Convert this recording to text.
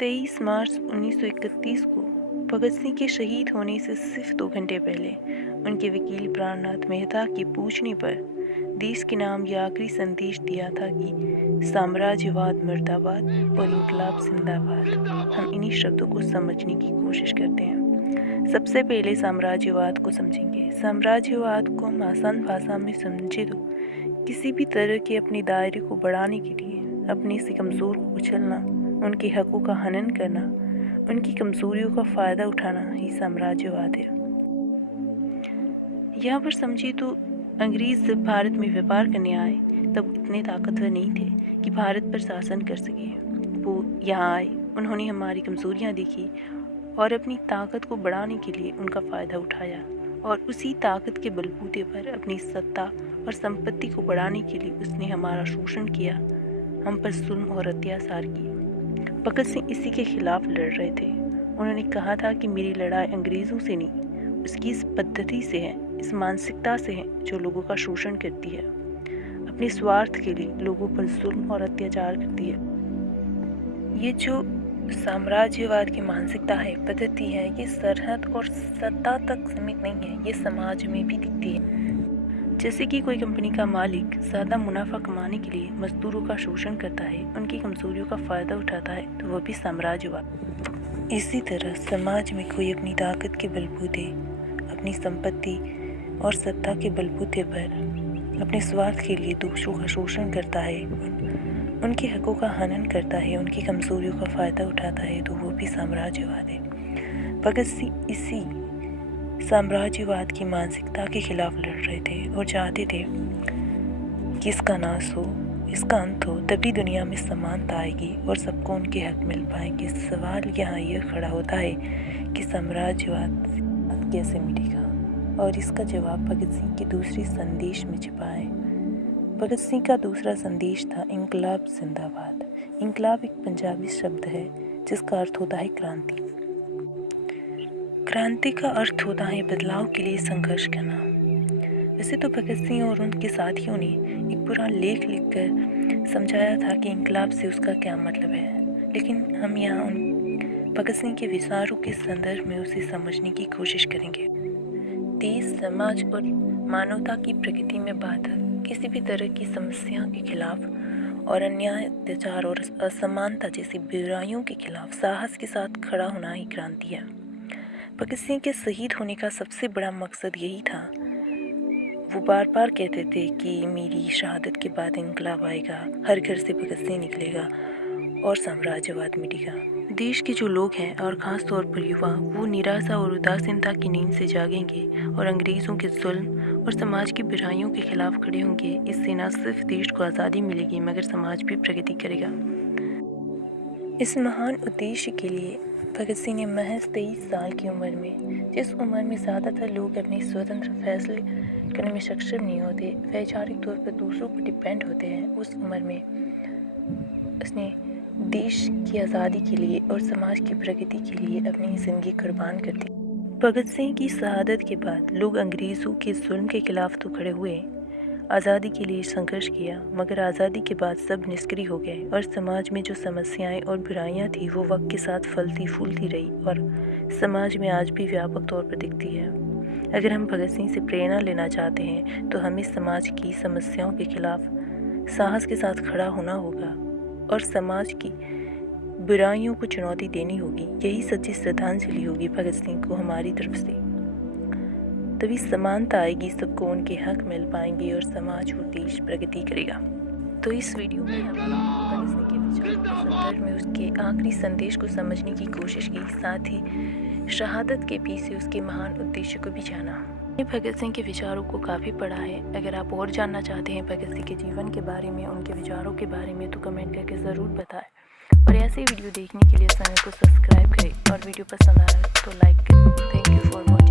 23 मार्च 1931 को भगत सिंह के शहीद होने से सिर्फ 2 घंटे पहले उनके वकील प्राणनाथ मेहता के पूछने पर देश के नाम यह आखिरी संदेश दिया था कि साम्राज्यवाद मुर्दाबाद और इनकलाब जिंदाबाद। हम इन्हीं शब्दों को समझने की कोशिश करते हैं। सबसे पहले साम्राज्यवाद को समझेंगे। साम्राज्यवाद को हम आसान भाषा में समझे तो किसी भी तरह के अपने दायरे को बढ़ाने के लिए अपने से कमज़ोर को कुचलना, उनके हकों का हनन करना, उनकी कमज़ोरियों का फ़ायदा उठाना ही साम्राज्यवाद है। यहाँ पर समझिए तो अंग्रेज़ जब भारत में व्यापार करने आए तब इतने ताकतवर नहीं थे कि भारत पर शासन कर सके। वो यहाँ आए, उन्होंने हमारी कमज़ोरियाँ देखी और अपनी ताकत को बढ़ाने के लिए उनका फ़ायदा उठाया और उसी ताकत के बलबूते पर अपनी सत्ता और संपत्ति को बढ़ाने के लिए उसने हमारा शोषण किया, हम पर जुल्म और अत्याचार किए। भगत सिंह इसी के खिलाफ लड़ रहे थे। उन्होंने कहा था कि मेरी लड़ाई अंग्रेज़ों से नहीं, उसकी इस पद्धति से है, इस मानसिकता से है जो लोगों का शोषण करती है, अपने स्वार्थ के लिए लोगों पर जुल्म और अत्याचार करती है। ये जो साम्राज्यवाद की मानसिकता है, पद्धति है, ये सरहद और सत्ता तक सीमित नहीं है, ये समाज में भी दिखती है। जैसे कि कोई कंपनी का मालिक ज़्यादा मुनाफा कमाने के लिए मजदूरों का शोषण करता है, उनकी कमजोरियों का फ़ायदा उठाता है, तो वह भी साम्राज्यवाद। इसी तरह समाज में कोई अपनी ताकत के बलबूते, अपनी संपत्ति और सत्ता के बलबूते पर अपने स्वार्थ के लिए दूसरों का शोषण करता है, उनके हकों का हनन करता है, उनकी कमजोरियों का फ़ायदा उठाता है, तो वो भी साम्राज्यवाद है। भगत सिंह इसी साम्राज्यवाद की मानसिकता के खिलाफ लड़ रहे थे और चाहते थे कि इसका नाश हो, इसका अंत हो, तभी दुनिया में समानता आएगी और सबको उनके हक मिल पाएंगे। सवाल यहाँ यह खड़ा होता है कि साम्राज्यवाद कैसे मिटेगा, और इसका जवाब भगत सिंह के दूसरे संदेश में छिपा है। भगत सिंह का दूसरा संदेश था इनकलाब जिंदाबाद। इनकलाब एक पंजाबी शब्द है जिसका अर्थ होता है क्रांति। क्रांति का अर्थ होता है बदलाव के लिए संघर्ष करना। वैसे तो भगत सिंह और उनके साथियों ने एक पूरा लेख लिखकर समझाया था कि इनकलाब से उसका क्या मतलब है, लेकिन हम यहाँ उन भगत सिंह के विचारों के संदर्भ में उसे समझने की कोशिश करेंगे। देश, समाज और मानवता की प्रगति में बाधक किसी भी तरह की समस्या के खिलाफ और अन्याय, अत्याचार और असमानता जैसी बुराइयों के खिलाफ साहस के साथ खड़ा होना ही क्रांति है। भगत सिंह के शहीद होने का सबसे बड़ा मकसद यही था। वो बार बार कहते थे कि मेरी शहादत के बाद इनकलाब आएगा, हर घर से भगत सिंह निकलेगा और साम्राज्यवाद मिटेगा। देश के जो लोग हैं और ख़ास तौर पर युवा, वो निराशा और उदासीनता की नींद से जागेंगे और अंग्रेज़ों के जुल्म और समाज की बुराइयों के खिलाफ खड़े होंगे। इससे न सिर्फ देश को आज़ादी मिलेगी मगर समाज भी प्रगति करेगा। इस महान उद्देश्य के लिए भगत सिंह ने महज 23 साल की उम्र में, जिस उम्र में ज़्यादातर लोग अपने स्वतंत्र फैसले करने में सक्षम नहीं होते, वैचारिक तौर पर दूसरों पर डिपेंड होते हैं, उस उम्र में उसने देश की आज़ादी के लिए और समाज की प्रगति के लिए अपनी ज़िंदगी कुर्बान कर दी। भगत सिंह की शहादत के बाद लोग अंग्रेज़ों के जुल्म के खिलाफ तो खड़े हुए, आज़ादी के लिए संघर्ष किया, मगर आज़ादी के बाद सब निष्क्रिय हो गए और समाज में जो समस्याएं और बुराइयां थी वो वक्त के साथ फलती फूलती रही और समाज में आज भी व्यापक तौर पर दिखती है। अगर हम भगत सिंह से प्रेरणा लेना चाहते हैं तो हमें समाज की समस्याओं के खिलाफ साहस के साथ खड़ा होना होगा और समाज की बुराइयों को चुनौती देनी होगी। यही सच्ची श्रद्धांजलि होगी भगत सिंह को हमारी तरफ से। तभी समानता आएगी, सबको उनके हक मिल पाएंगे और समाज और देश प्रगति करेगा। तो इस वीडियो में हमने भगत सिंह के विचारों के संदर्भ में उसके आखिरी संदेश को समझने की कोशिश की, साथ ही शहादत के पीछे उसके महान उद्देश्य को भी जाना। भगत सिंह के विचारों को काफ़ी पढ़ा है। अगर आप और जानना चाहते हैं भगत सिंह के जीवन के बारे में, उनके विचारों के बारे में, तो कमेंट करके ज़रूर बताएं और ऐसे वीडियो देखने के लिए चैनल को सब्सक्राइब करें और वीडियो पसंद आए तो लाइक करें। Thank you for watching.